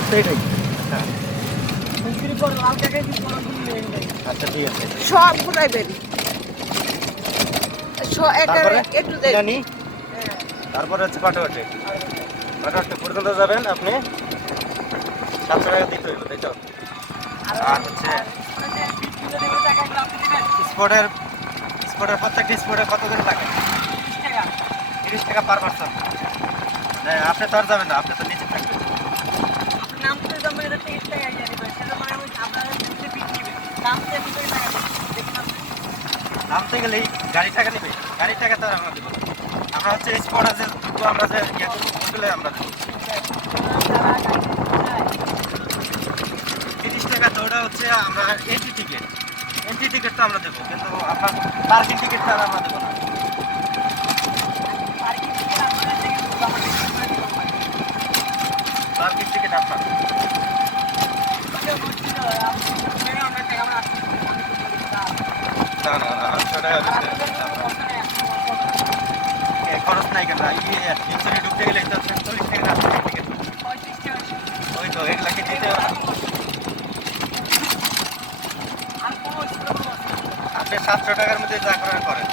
উঠতে এটাই। হ্যাঁ আচ্ছা ঠিক আছে। সব ঘুরাইবেন তারপরে একটু দেন। জানি তারপরে হচ্ছে পাটোয়াটে পর্যন্ত যাবেন আপনি 700 টাকা দিতে হইব তাই তো। আর হচ্ছে স্পটের প্রত্যেকটা স্পটে কত করে লাগে? 30 টাকা পার পার্সন। হ্যাঁ আপনি তো আর যাবেন না, আপনি তো নিচে থাকবেন। নামতে গেলেই গাড়ির টাকা নেবে, গাড়ির টাকা তো আর আমরা দেবো। আমরা হচ্ছে স্পট আছে দুটো, আমরা যে ইয়ে করবো হোটেলে আমরা দেবো 30 টাকা। তো ওটা হচ্ছে আমরা এন্ট্রি টিকিট তো আমরা দেবো, কিন্তু আপনার পার্কিং টিকিটটা আমরা দেবো না। পার্কিং টিকিট আপনার। না না না 800 টাকা খরচ নাই কেন? ইনসুরে ঢুকতে গেলে তো 40 টাকা টিকিট। ওই তো এগুলাকে দিতে আপনি 700 টাকার মধ্যে যা করেন করেন।